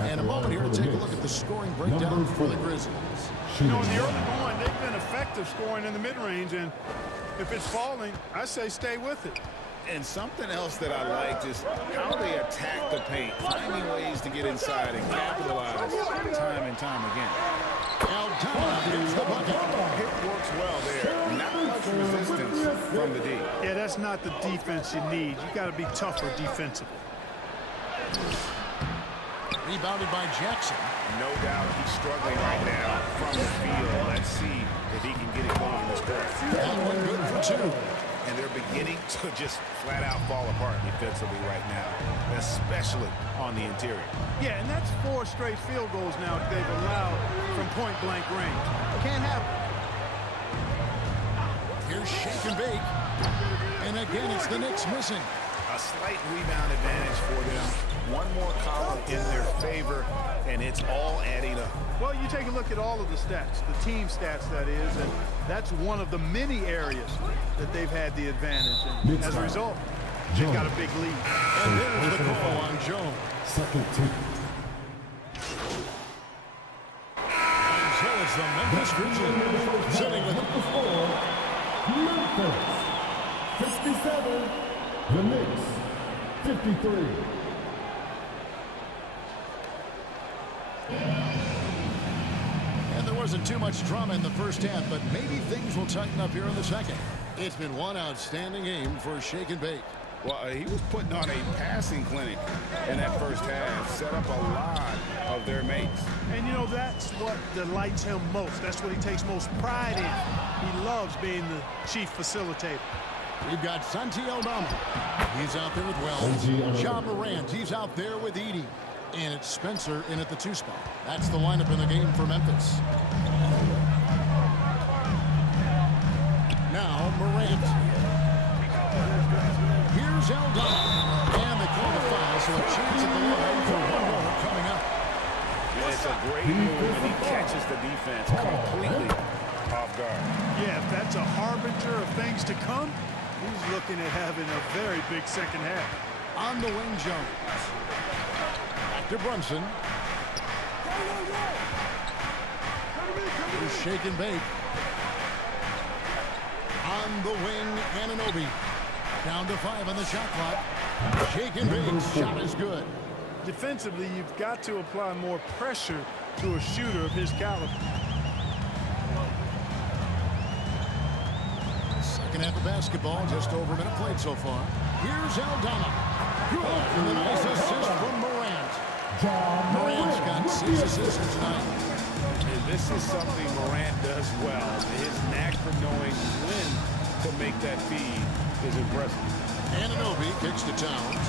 And a moment here to take a look at the scoring breakdown for the Grizzlies. You know, in the early going, they've been effective scoring in the mid-range, and if it's falling, I say stay with it. And something else that I liked is how they attack the paint, finding ways to get inside and capitalize time and time again. Aldama gets the bucket. It works well there. Not much resistance from the D. Yeah, that's not the defense you need. You got to be tougher defensively. Rebounded by Jackson. No doubt he's struggling right now from the field. Let's see if he can get it going in this quarter. That one good for two. And they're beginning to just flat out fall apart defensively right now, especially on the interior. Yeah, and that's 4 straight field goals now that they've allowed from point-blank range. Can't have it. Here's shake and bake. And again, it's the Knicks missing. A slight rebound advantage for them. One more column in their favor, and it's all adding up. Well, you take a look at all of the stats, the team stats, that is, and that's one of the many areas that they've had the advantage. And as a result, they've got a big lead. And there's the call on Jones. Second team. And so it's the Memphis Grizzlies sitting with Number 4, Memphis. 57. The Knicks. 53. And there wasn't too much drama in the first half, but maybe things will tighten up here in the second. It's been one outstanding game for Shake and Bake. Well, he was putting on a passing clinic in that first half, set up a lot of their mates. And, you know, that's what delights him most. That's what he takes most pride in. He loves being the chief facilitator. We've got Santi Aldama. He's out there with Wells. Ja Morant, he's out there with Edey. And it's Spencer in at the 2 spot. That's the lineup in the game for Memphis. Now Morant. Here's Aldama. And they call the foul, so a chance at the line for one more coming up. It's a great move, and he catches the defense completely off guard. Yeah, if that's a harbinger of things to come, he's looking at having a very big second half. On the wing, Jones. Back to Brunson. Here's Shake and Bake. On the wing, Anunoby. Down to 5 on the shot clock. Shake and Bake. Shot is good. Defensively, you've got to apply more pressure to a shooter of his caliber. Second half of basketball, just over a minute played so far. Here's Aldama. Good. And a nice assist from Morant. Morant's got 6 assists tonight. And this is something Morant does well. His knack for knowing when to make that feed is impressive. Anunoby kicks to Towns.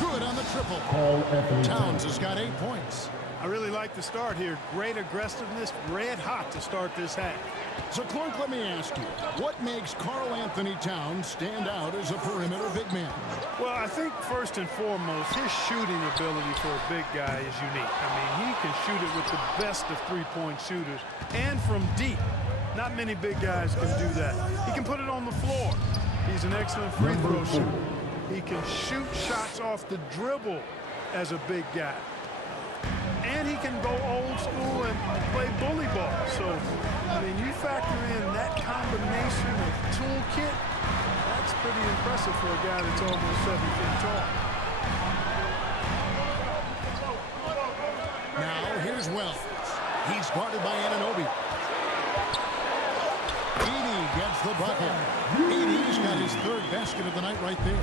Good on the triple. Towns has got 8 points. I really like the start here. Great aggressiveness, red hot to start this half. So, Clark, let me ask you, what makes Karl Anthony Towns stand out as a perimeter big man? Well, I think first and foremost, his shooting ability for a big guy is unique. I mean, he can shoot it with the best of three-point shooters and from deep. Not many big guys can do that. He can put it on the floor. He's an excellent free throw shooter. He can shoot shots off the dribble as a big guy. And he can go old school and play bully ball. So, I mean, you factor in that combination of toolkit, that's pretty impressive for a guy that's almost 7 feet tall. Now, here's Wells. He's guarded by Anunoby. Edey gets the bucket. Edey's got his 3rd basket of the night right there.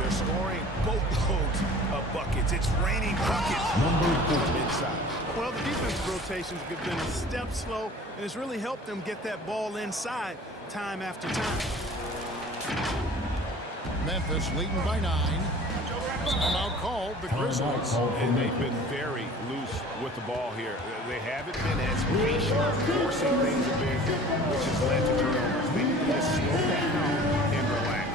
They're scoring boatloads of buckets. It's raining buckets from inside. Well, the defensive rotations have been a step slow, and it's really helped them get that ball inside time after time. Memphis leading by 9. Timeout called, the Grizzlies. And they've been very loose with the ball here. They haven't been as patient, forcing things a bit, which has led to turnovers. They need to slow down and relax.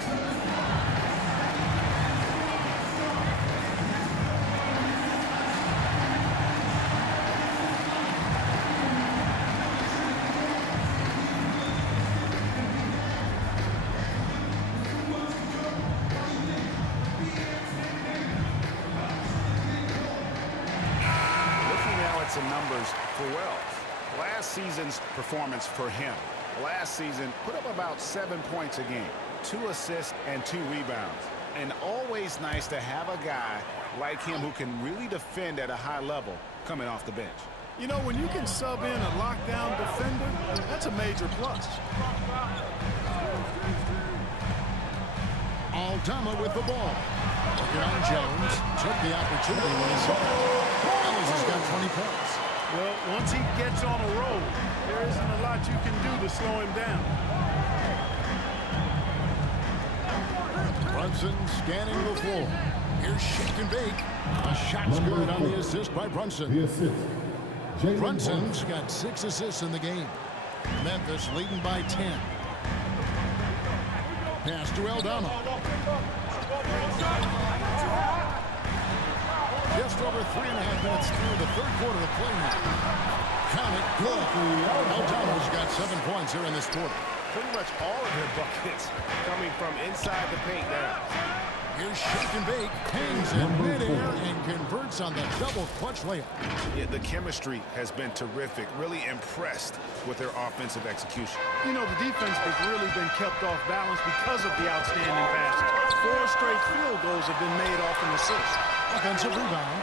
some numbers for Wells. Last season's performance for him. Last season put up about 7 points a game, 2 assists and 2 rebounds. And always nice to have a guy like him who can really defend at a high level coming off the bench. You know, when you can sub in a lockdown defender, that's a major plus. Aldama with the ball. Working on Jones. Took the opportunity when he saw it. Wells has got 20 points. Well, once he gets on a roll, there isn't a lot you can do to slow him down. Brunson scanning the floor. Here's shake and bake. A shot's good on the assist by Brunson. The assist. Jalen Brunson's got 6 assists in the game. Memphis leading by 10. Pass to Aldama. Just over 3.5 minutes through the third quarter of play now. Count it good. Aldama's got 7 points here in this quarter. Pretty much all of their buckets coming from inside the paint now. Here's shake and bake. Hangs in midair and converts on the double clutch layup. Yeah, the chemistry has been terrific. Really impressed with their offensive execution. You know, the defense has really been kept off balance because of the outstanding passes. 4 straight field goals have been made off an assist. Offensive rebound.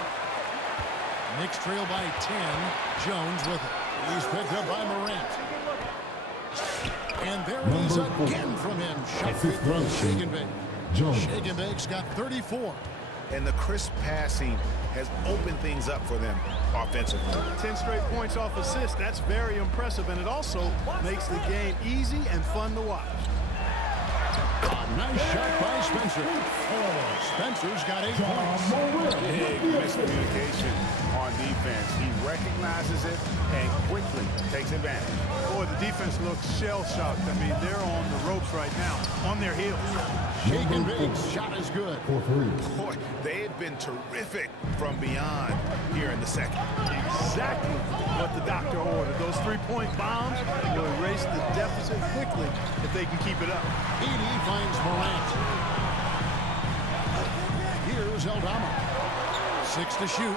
Knicks trail by 10. Jones with it. He's picked up by Morant. And there it is again from him. Shot fake from shake and bake. Shake and bake's got 34. And the crisp passing has opened things up for them offensively. 10 straight points off assist. That's very impressive, and it also makes the game easy and fun to watch. Nice shot by Spencer. Spencer's got 8 points. Big miscommunication on defense. He recognizes it and quickly takes advantage. Boy, the defense looks shell-shocked. I mean, they're on the ropes right now, on their heels. Shake and bake's shot is good. Boy, they have been terrific from beyond here in the second. Exactly what the doctor ordered. Those 3-point bombs will erase the deficit quickly if they can keep it up. Edey finds Morant. Here's Aldama. 6 to shoot.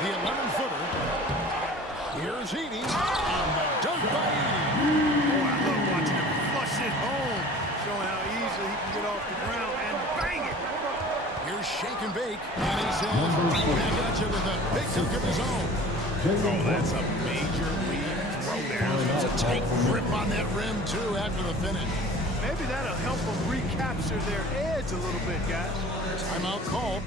The 11-footer. Here's Edey. And the dunk by Edey. Boy, I love watching him flush it home, showing how easily he can get off the ground and bang it. Here's shake and bake. And he says, back at you with a big dunk of his own. Oh, that's a major league throwdown. It's a tight grip on that rim, too, after the finish. Maybe that'll help them recapture their edge a little bit, guys. Timeout call.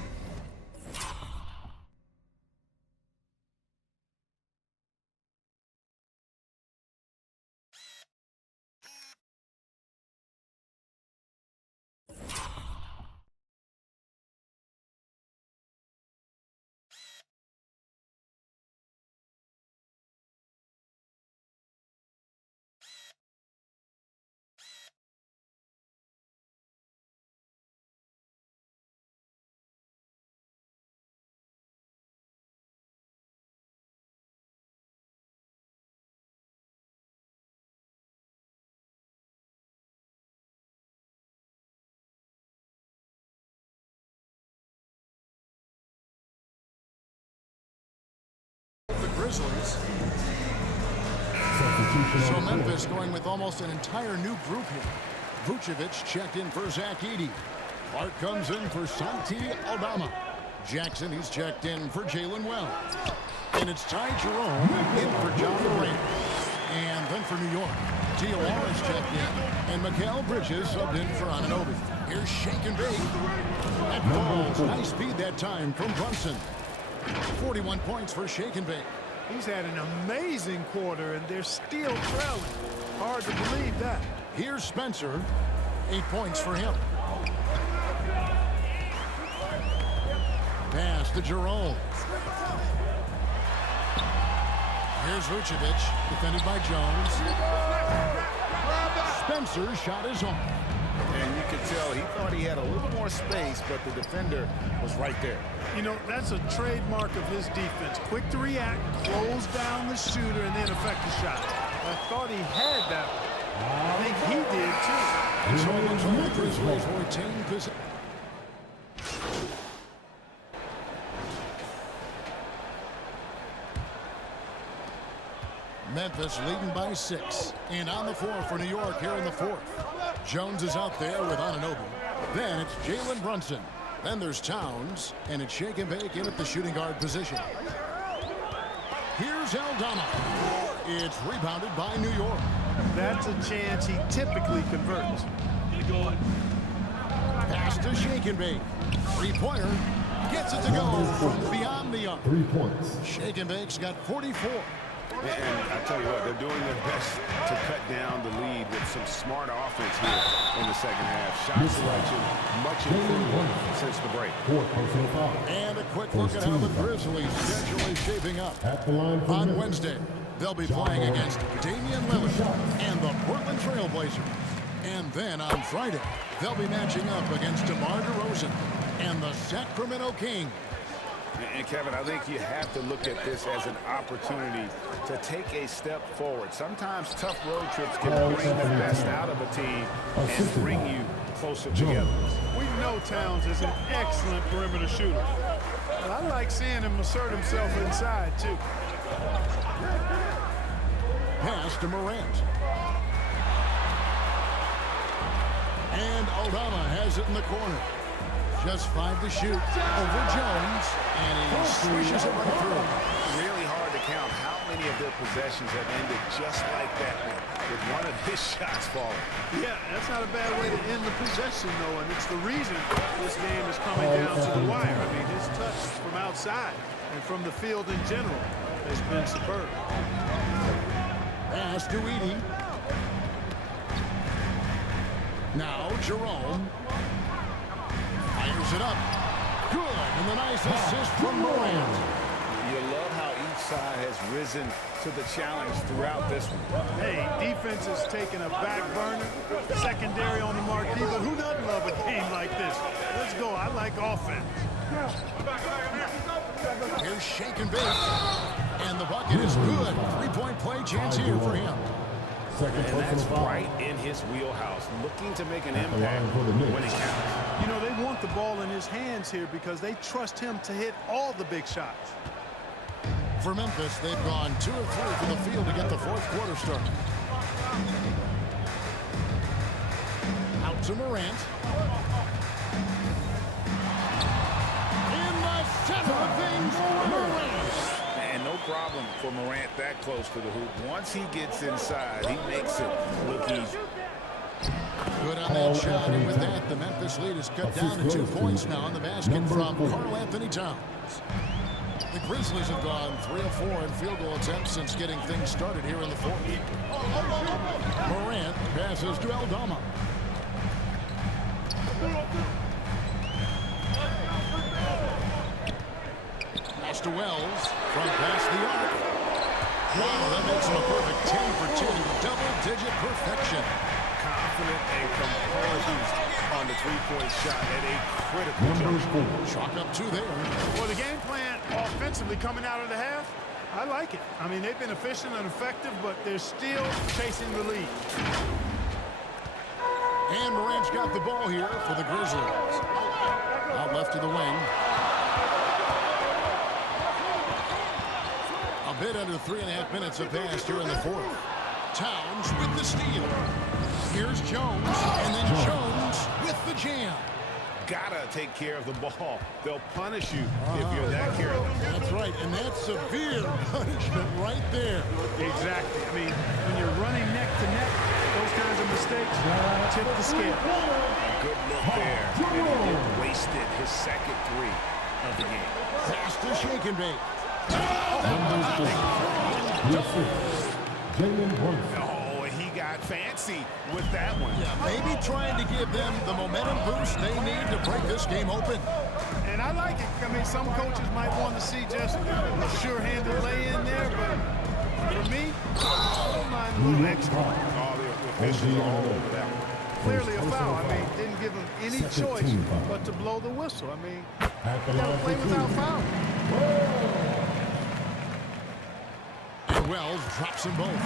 Grizzlies. So Memphis going with almost an entire new group here. Vucevic checked in for Zach Edey. Clark comes in for Santi Aldama. Jackson, he's checked in for Jalen Wells. And it's Ty Jerome in for John Morant. And then for New York, Diawara is checked in. And Mikal Bridges subbed in for Anunoby. Here's shake and bake. That falls. Nice speed that time from Brunson. 41 points for shake and bake. He's had an amazing quarter, and they're still trailing. Hard to believe that. Here's Spencer. 8 points for him. Pass to Jerome. Here's Vucevic, defended by Jones. Spencer's shot is off. And you could tell he thought he had a little more space, but the defender was right there. You know, that's a trademark of his defense. Quick to react, close down the shooter, and then affect the shot. I thought he had that. I think he did, too. And so it looks like the Grizzlies will retain possession. Memphis leading by 6. And on the floor for New York here in the 4th. Jones is out there with Anunoby. Then it's Jalen Brunson. Then there's Towns. And it's shake and bake in at the shooting guard position. Here's Aldama. It's rebounded by New York. That's a chance he typically converts. Pass to shake and bake. Three-pointer. Gets it to go from beyond the arc. 3 points. Shake and bake's got 44. And I tell you what, they're doing their best to cut down the lead with some smart offense here in the second half. Shot selection much improved since the break. 4 personal fouls. And a quick look at how the Grizzlies' schedule is shaping up. At the line for On Memphis. Wednesday, they'll be playing against Damian Lillard and the Portland Trail Blazers. And then on Friday, they'll be matching up against DeMar DeRozan and the Sacramento Kings. And Kevin, I think you have to look at this as an opportunity to take a step forward. Sometimes tough road trips can bring the best out of a team and bring you closer together. We know Towns is an excellent perimeter shooter. But I like seeing him assert himself inside, too. Pass to Morant. And Aldama has it in the corner. Just 5 to shoot over Jones, and he swishes it right through. Really hard to count how many of their possessions have ended just like that with one of his shots falling. Yeah, that's not a bad way to end the possession, though, and it's the reason this game is coming down to the wire. I mean, his touch from outside and from the field in general has been superb. Pass to Edey. Now Jerome. Fires it up. Good. And the nice assist from Morant. You love how each side has risen to the challenge throughout this one. Hey, defense is taking a back burner, secondary on the marquee, but who doesn't love a game like this? Let's go. I like offense. Here's shake and bake. And the bucket is good. 3-point play chance here for him. Second And personal that's foul. right in his wheelhouse, looking to make an At the impact line for the Knicks. when it counts. You know, they want the ball in his hands here because they trust him to hit all the big shots. For Memphis, they've gone 2 of 3 from the field to get the 4th quarter started. Out to Morant. In the center of things, Morant. And no problem for Morant that close to the hoop. Once he gets inside, he makes it look easy. Good on that shot, and with that, the Memphis lead is cut down to 2 points now on the basket from Karl Anthony Towns. The Grizzlies have gone 3 of 4 in field goal attempts since getting things started here in the 4th. Morant passes to Aldama. Pass to Wells from past the arc. Wow, that makes him a perfect 10 for 10, double-digit perfection. Confident and composed on the three-point shot at a critical juncture. Chalk up 2 there. Well, the game plan offensively coming out of the half, I like it. I mean, they've been efficient and effective, but they're still chasing the lead. And Morant's got the ball here for the Grizzlies. Out left to the wing. A bit under 3.5 minutes have passed here in the 4th. Towns with the steal. Here's Jones, and then Jones with the jam. Gotta take care of the ball. They'll punish you if you're that careless. That's right, and that's severe punishment right there. Exactly. I mean, when you're running neck to neck, those kinds of mistakes tip the scale. Good look there. And he wasted his second 3 of the game. Pass to shake and bake. Jalen Brunson. Oh, he got fancy with that one. Yeah, maybe trying to give them the momentum boost they need to break this game open. And I like it. I mean, some coaches might want to see just a sure-handed lay-in there, but for me, I don't mind a little extra. Oh, the officials are all over that one. Clearly a foul. I mean, didn't give him any choice but to blow the whistle. I mean, At the you gotta line play for without 2. foul. And Wells drops them both.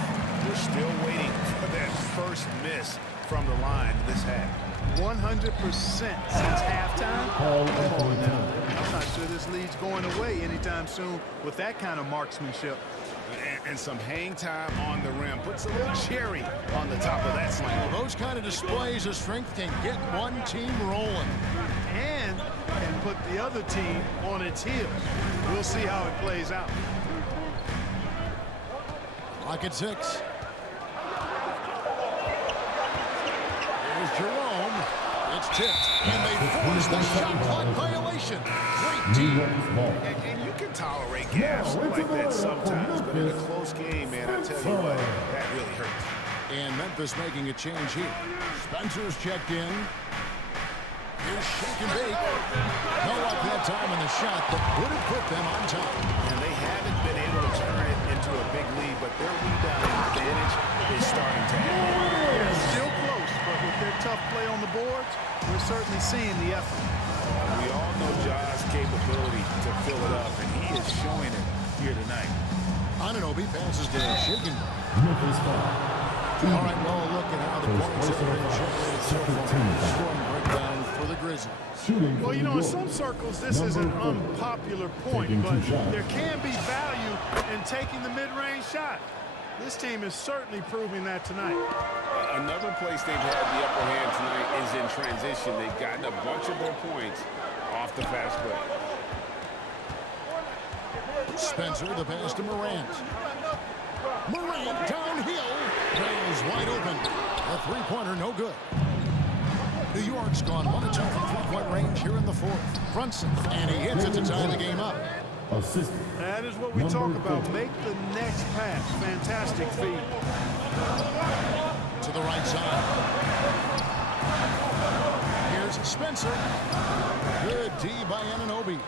We're still waiting for that first miss from the line this half. 100% since halftime. Karl Come Anthony on now. Towns. I'm not sure this lead's going away anytime soon with that kind of marksmanship. And some hang time on the rim. Puts a little cherry on the top of that slam. Those kind of displays of strength can get one team rolling. And can put the other team on its heels. We'll see how it plays out. Clock at 6. Here's Jerome. It's tipped, and they force the shot clock violation. Great New team. York's ball. And you can tolerate gaps like that sometimes, but in a close game, man, I tell you what, that really hurts. And Memphis making a change here. Spencer's checked in. Here's shake and bake. No luck that time in the shot, but would have put them on top. And they haven't been able to turn it into a big lead, but their rebounding advantage is starting to happen. Still close, but with their tough play on the boards, we're certainly seeing the effort. We all know Ja's capability to fill it up, and he is showing it here tonight. Anunoby passes to Shaken. Memphis ball. All right, well, look at how the points have been generated so Second far. team. Scoring breakdown for the Grizzlies. Shooting Well, for you New know, in York. some circles, this is an unpopular point, Taking but 2 shots. there can be value in taking the mid-range shot. This team is certainly proving that tonight. Another place they've had the upper hand tonight is in transition. They've gotten a bunch of their points off the fast break. Spencer, the pass to Morant. Morant downhill. Trails wide open. The three-pointer, no good. New York's gone 1 of 2 from three-point range here in the fourth. Brunson, and he hits it to tie the game up. Assist. That is what we talk about. Make the next pass. Fantastic feed. To the right side. Here's Spencer. Good D by Anunoby.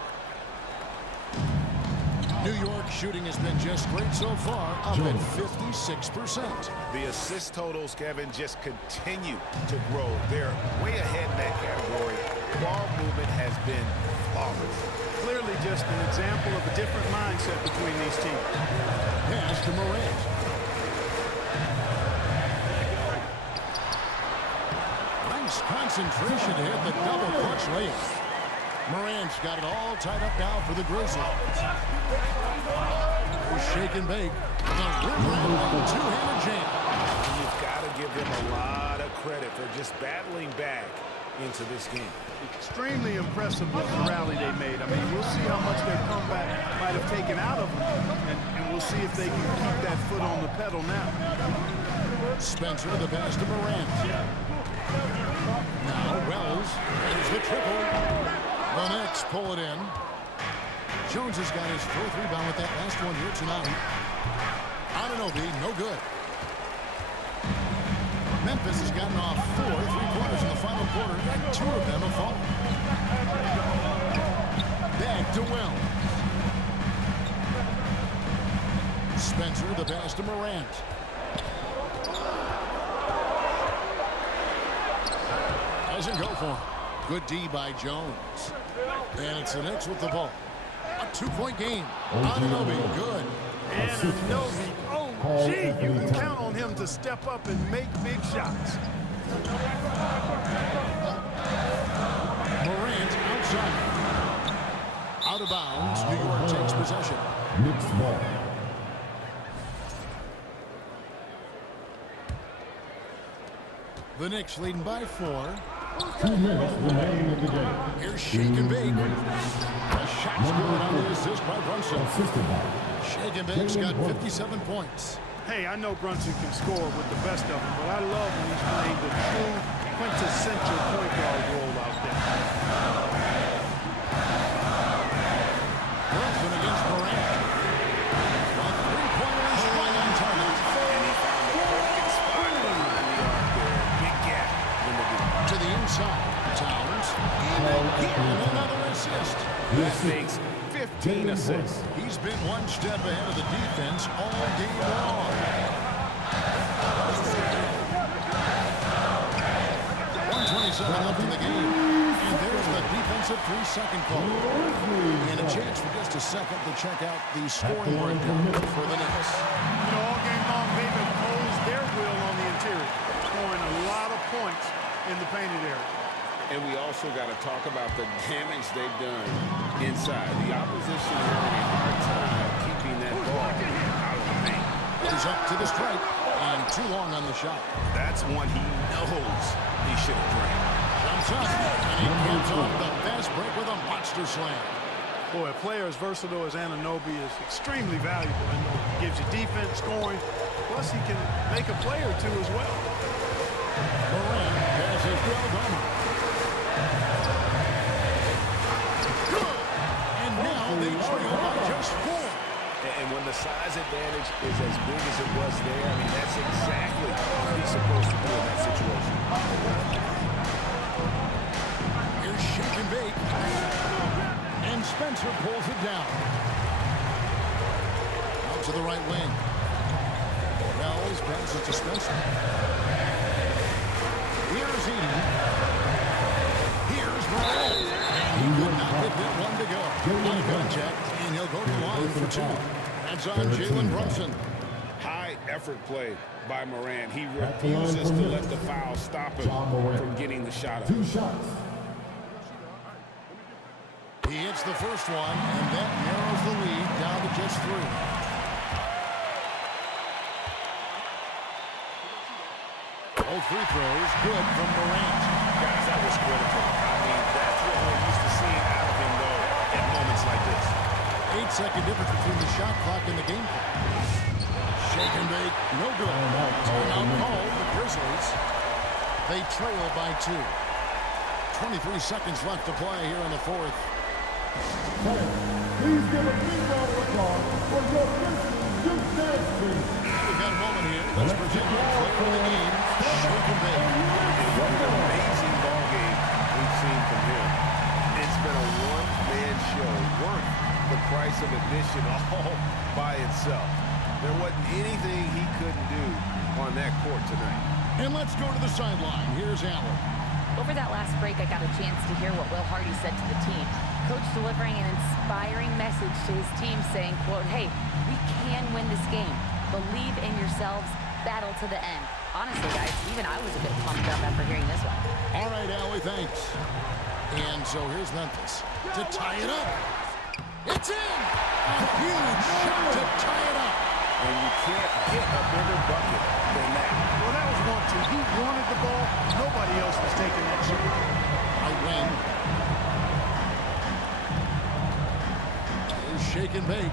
New York shooting has been just great so far, up at 56%. The assist totals, Kevin, just continue to grow. They're way ahead in that category. Ball movement has been flawless. Clearly just an example of a different mindset between these teams. Pass to Morant. Nice concentration to hit the double clutch layup. Morant's got it all tied up now for the Grizzlies. Here's shake and bake. The rim-rattling two-handed jam. You've got to give them a lot of credit for just battling back into this game. Extremely impressive with the rally they made. I mean, we'll see how much their comeback might have taken out of them, and we'll see if they can keep that foot on the pedal now. Spencer, the pass to Morant. Now Wells. There's the triple. The Knicks pull it in. Jones has got his fourth rebound with that last one here tonight. Anunoby, no good. Memphis has gotten off 4 3-pointers in the final quarter, and 2 of them have fallen. Back to Wells. Spencer, the pass to Morant. Doesn't go for him. Good D by Jones. And it's the Knicks with the ball. A 2-point game. Anunoby, good. And Anunoby, oh, gee, you can count on him to step up and make big shots. Morant outside. Out of bounds. New York takes possession. Knicks ball. The Knicks leading by 4. 2 minutes remaining in the game. Here's shake and bake. A shot's good on the assist by Brunson. Assisted by Shake and bake's got 57 points. Hey, I know Brunson can score with the best of them, but I love when he's playing the true quintessential point guard role out there. Brunson against Morant. A three-pointer is right on target. And he found the perfect spot behind the arc there. Big gap in the deep. To the inside. Towns. And again, another assist. That makes 15 assists. He's been one step ahead of the defense all game long. 127 left in the game. And there's the defensive 3-second call. And a chance for just a second to check out the scoring breakdown for the Knicks. You know, all game long, they've imposed their will on the interior, scoring a lot of points in the painted area. And we also got to talk about the damage they've done inside. The opposition is having a hard time keeping that ball out of the paint. He's up to the stripe, and too long on the shot. That's one he knows he should have drained. Jumps up, and he gets off the fast break with a monster slam. Boy, a player as versatile as Anunoby is extremely valuable. And gives you defense, scoring, plus he can make a play or two as well. Morant passes to Aldama. Good! And now they trail by just 4. And when the size advantage is as big as it was there, I mean, that's exactly what he's supposed to do in that situation. Here's shake and bake. And Spencer pulls it down. Out to the right wing. Wells passes to Spencer. Here's Edie. Here's Morant. And he could not get that one to go. On contact, and he'll go to the line for 2. That's on Jalen Brunson. High effort play by Morant. He refuses to let the foul stop him from getting the shot up. 2 shots. He hits the first one, and that narrows the lead down to just 3. Both free throws good from Morant. Guys, that was critical. I mean, that's what we're used to seeing out of him, though, in moments like this. 8-second difference between the shot clock and the game clock. Shake and bake, no good. Timeout called the Grizzlies. They trail by 2. 23 seconds left to play here in the 4th. Please give a big round of applause for your Grizzlies Youth Dance Team. We've got a moment here. Let's present our player of the game, Shake and bake. And what an amazing ball game we've seen from him. It's been a one-man show worth the price of admission all by itself. There wasn't anything he couldn't do on that court tonight. And let's go to the sideline. Here's Allen. Over that last break, I got a chance to hear what Will Hardy said to the team. Coach delivering an inspiring message to his team saying, quote, hey, we can win this game. Believe in yourselves. Battle to the end. Honestly, guys, even I was a bit pumped up after hearing this one. All right, Allie, thanks. And so here's Memphis to tie it up. It's in! A huge shot to tie it up. And you can't get a bigger bucket than that. Well, that was 1-2. He wanted the ball. Nobody else was taking that shot. I win. Here's shake and bake.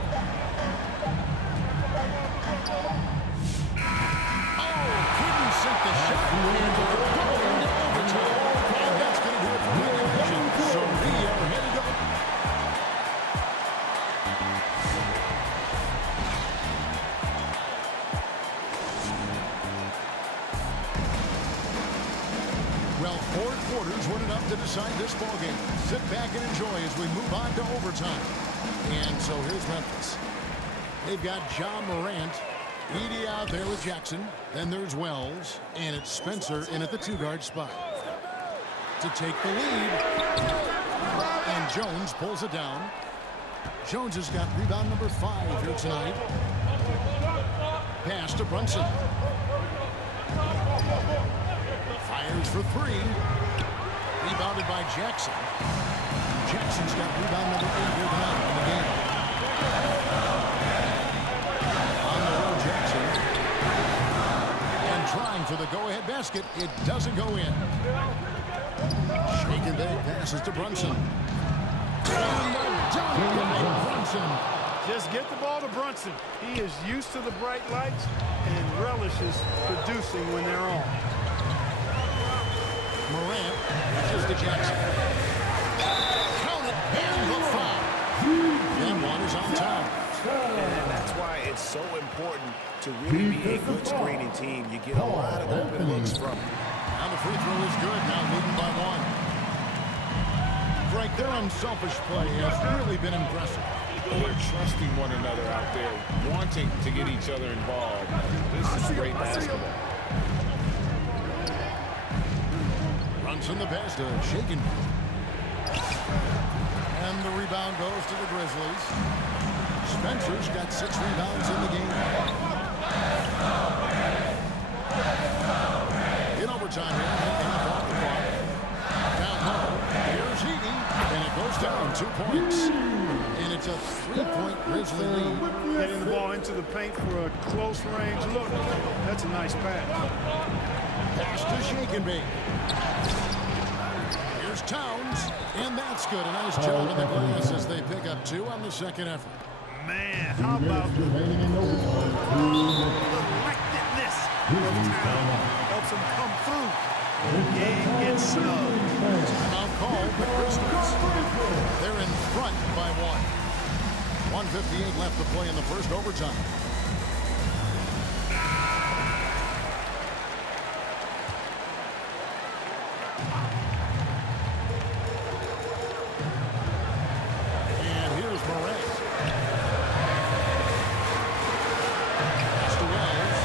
Oh, couldn't sink the shot. And we're going into overtime. And that's going to do it for regulation. So we are headed to Well, 4 quarters weren't enough to decide this ballgame. Sit back and enjoy as we move on to overtime. And so here's Memphis. They've got John Morant, Edie out there with Jackson. Then there's Wells, and it's Spencer in at the 2-guard spot. To take the lead. And Jones pulls it down. Jones has got rebound number 5 here tonight. Pass to Brunson. Fires for 3. Rebounded by Jackson. Jackson's got rebound number 8 here tonight in the game. On the road, Jackson. And trying for the go-ahead basket. It doesn't go in. Shake and bake passes to Brunson. And a dunk by Brunson. Just get the ball to Brunson. He is used to the bright lights and relishes producing when they're on. Morant pitches to Jackson. Count it, and the foul. And one is on top. And that's why it's so important to really be a good screening team. You get a lot of open looks from it. Now the free throw is good. Now leading by 1. Frank, their unselfish play has really been impressive. They're trusting one another out there, wanting to get each other involved. This is great basketball. Brunson the pass to Shaken. And the rebound goes to the Grizzlies. Spencer's got 6 rebounds in the game. In overtime here, half off the clock. Down low, here's Edie, and it goes down 2 points. And it's a 3 8-point Grizzly lead. Getting the ball into the paint for a close range look. That's a nice pass. Pass to Shake and Bake. Here's Towns, and that's good. A nice job in the glass as they pick up 2 on the second effort. Man, how about the collectedness of Towns helps him come through. The game gets snug. Timeout called the Grizzlies. They're in front by 1. 1:58 left to play in the first overtime. And here's Morant. Pass to Wells.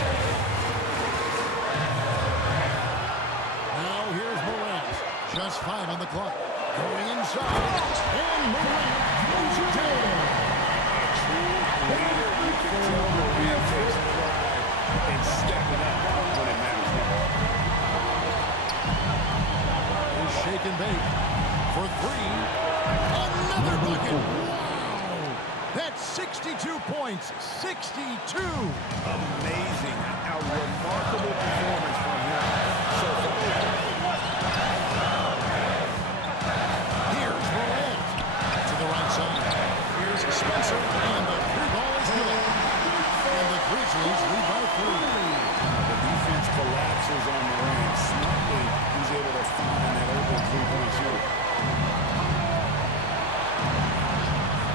Now here's Morant. Just 5 on the clock. Going inside. And Morant throws it down. Leader, you can tell Morant takes pride in stepping up when it matters. Here's Shake and Bake for 3. Another bucket. Wow! That's 62 points. 62. Amazing. A remarkable performance from him. So Here's Morant to the right side. Here's Spencer, and the 3-ball is good. And the Grizzlies lead by 3. The defense collapses on Morant. Smartly, he's able to find that open three-point shooter.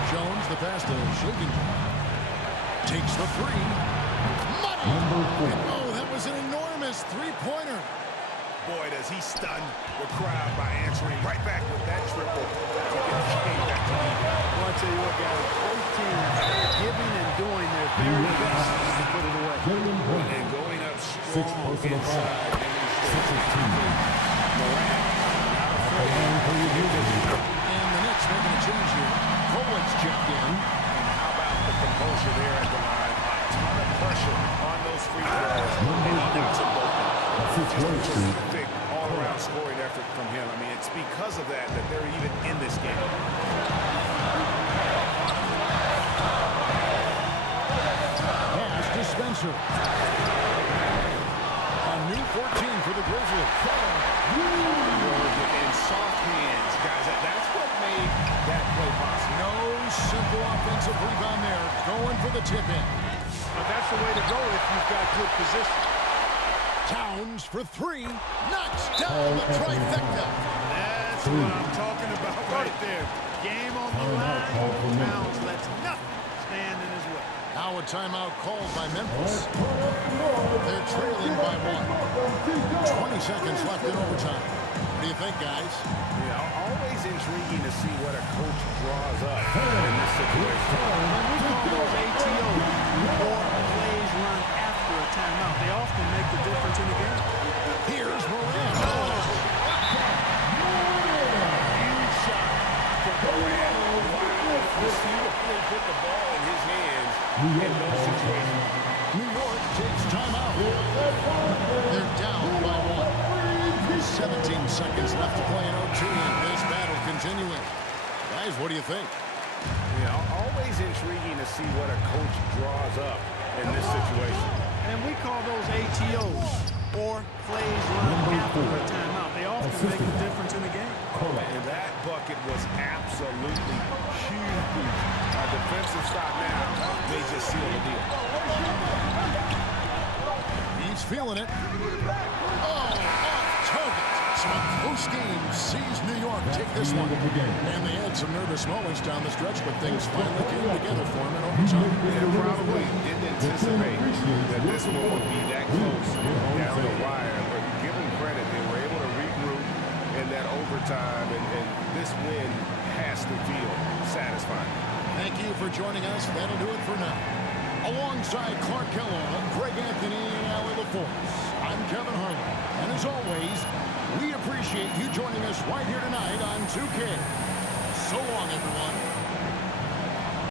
Jones, the pass to Shaken. Takes the 3. Money! And oh, that was an enormous three-pointer. boy, does he stun the crowd by answering right back with that triple to get the game back to me. Well, I tell you what, guys, both teams giving and doing their very best to put it away. And going up strong inside. Morant, not afraid. And the Knicks making a change here. Cole's checked in. And how about the composure there at the line? A ton of pressure on those free throws. And he knocks them both down. Just a terrific all-around scoring effort from him. I mean, it's because of that that they're even in this game. Pass to Spencer. A new 14 for the Grizzlies. In soft hands, guys. That's what made that play possible. No simple offensive rebound there. Going for the tip-in. But that's the way to go if you've got good position. Towns for 3. Knocks down the trifecta. That's what I'm talking about right there. Game on the line. Towns lets nothing stand in his way. Now a timeout called by Memphis. They're trailing by 1. 20 seconds left in overtime. What do you think, guys? Yeah, always intriguing to see what a coach draws up in this situation. When we call those ATOs, or plays run after a timeout, they often make the difference in the game. Here's Morant. Huge shot from Morant. Wow. You see what they put the ball in his hands in those situations. New York takes timeout. They're down by 1. 17 seconds left to play in OT, and this battle continuing. Guys, what do you think? Yeah, always intriguing to see what a coach draws up in this situation. And we call those ATOs, or plays run after a timeout. They often make the difference in the game. And that bucket was absolutely huge. A defensive stop now may just seal the deal. He's feeling it. Oh, off target. So a close game sees New York take this one. And they had some nervous moments down the stretch, but things finally came together for them in overtime. They probably didn't anticipate that this one would be that close down the wire. But give them credit, they were able to regroup in that overtime, and this win has to feel satisfying. Thank you for joining us. That'll do it for now. Alongside Clark Kellogg, Greg Anthony, and Allie LaForce, I'm Kevin Harlan. And as always, we appreciate you joining us right here tonight on 2K. So long, everyone.